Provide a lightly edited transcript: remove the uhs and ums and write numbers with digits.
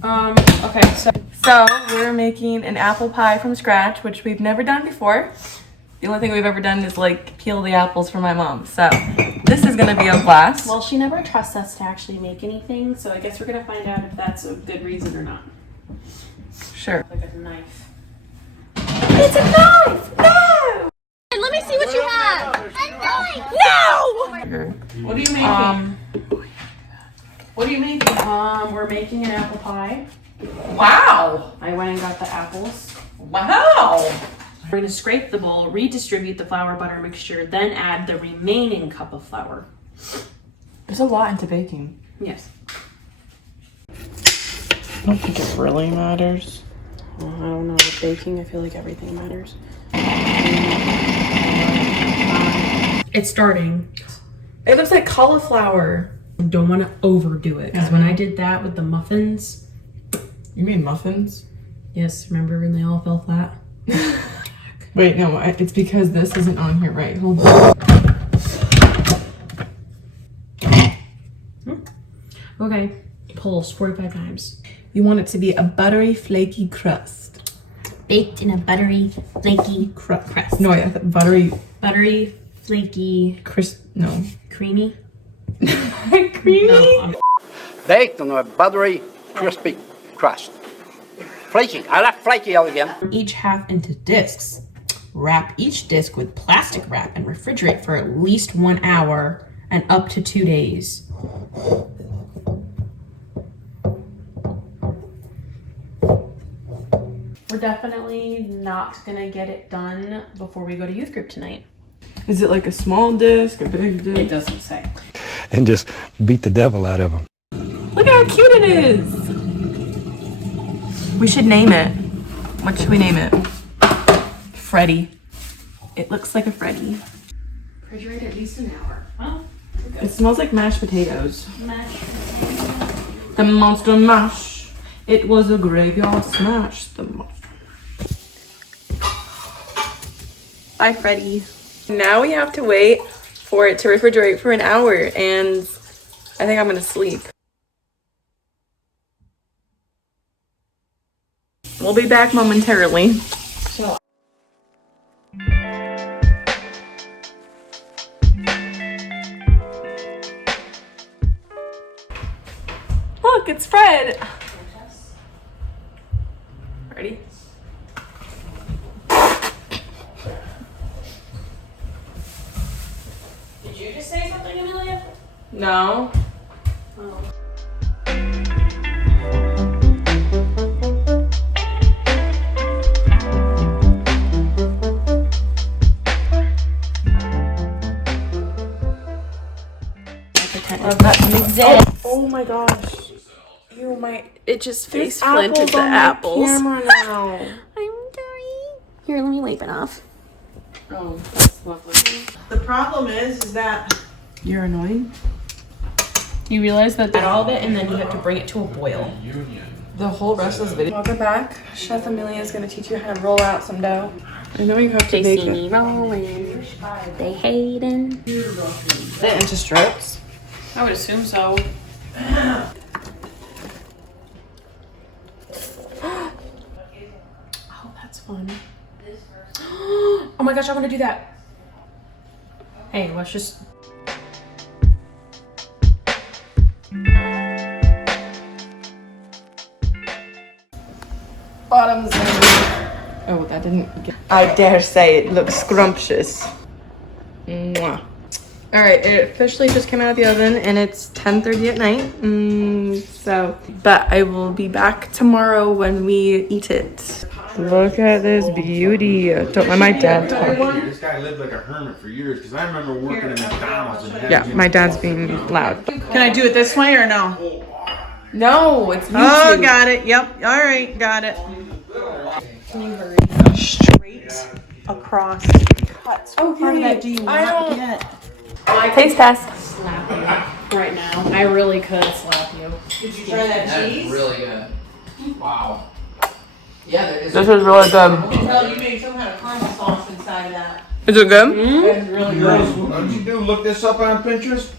Okay, so we're making an apple pie from scratch, which we've never done before. The only thing we've ever done is like peel the apples for my mom. So this is gonna be a blast. Well, she never trusts us to actually make anything, so I guess we're gonna find out if that's a good reason or not. Sure. Like a knife. It's a knife! No! Let me see what you have. No! What are you making? What are you making? We're making an apple pie. Wow! I went and got the apples. Wow! We're going to scrape the bowl, redistribute the flour butter mixture, then add the remaining cup of flour. There's a lot into baking. Yes. I don't think it really matters. Well, I don't know. With baking, I feel like everything matters. It's starting. It looks like cauliflower. Don't want to overdo it, because when I did that with the muffins. You made muffins? Yes, remember when they all fell flat? Wait, no, it's because this isn't on here, right? Hold on. Okay, pulse 45 times. You want it to be a buttery, flaky crust. Baked in a buttery, flaky Crust. No, yeah, buttery, Buttery, flaky, no. creamy. Creamy? No, Baked on a buttery, crispy crust. Flaky. I like flaky again. Each half into discs. Wrap each disc with plastic wrap and refrigerate for at least 1 hour and up to 2 days. we're definitely not gonna get it done before we go to youth group tonight. Is it like a small disc, a big It disc? doesn't say. And just beat the devil out of him. Look at how cute it is! We should name it. What should we name it? Freddy. It looks like a Freddy. Refrigerate at least an hour. Well, It smells like mashed potatoes. mashed. The monster mash. It was a graveyard smash. The monster. Bye, Freddy. Now we have to wait for it to refrigerate for an hour, and I think I'm gonna sleep. We'll be back momentarily. Look, it's Fred. Ready? Did you just say something, Amelia? No. Oh. Oh my gosh. You might. It just There's face planted the on my apples. camera now. I'm sorry. Here, let me wipe it off. Oh, that's lovely. The problem is that you're annoying. You realize that all of it, and then you have to bring it to a boil. The whole rest of this video. Welcome back. Chef Amelia is going to teach you how to roll out some dough. I know you have to They bake see it. me rolling. They hating. Is it into strips? I would assume so. Oh, that's fun. Oh my gosh, I want to do that. Hey, let's just. Bottoms. Oh, that didn't get. I dare say it looks scrumptious. Mwah. All right, it officially just came out of the oven, and it's 10:30 at night. But I will be back tomorrow when we eat it. Look at this beauty. Don't let my dad talk. This guy lived like a hermit for years because I remember working at McDonald's and Yeah, my dad's being loud. Can I do it this way or no? No, it's YouTube. Oh, got it. Yep. All right, got it. Straight across. Cuts. What part of that do you not get? Taste test. Slap you right now. I really could slap you. Did you try that cheese? Really good. Wow. Yeah, there is. This is really good. No, you made some kind of caramel sauce inside of that. Is it good? It's really good. What did you do? Look this up on Pinterest?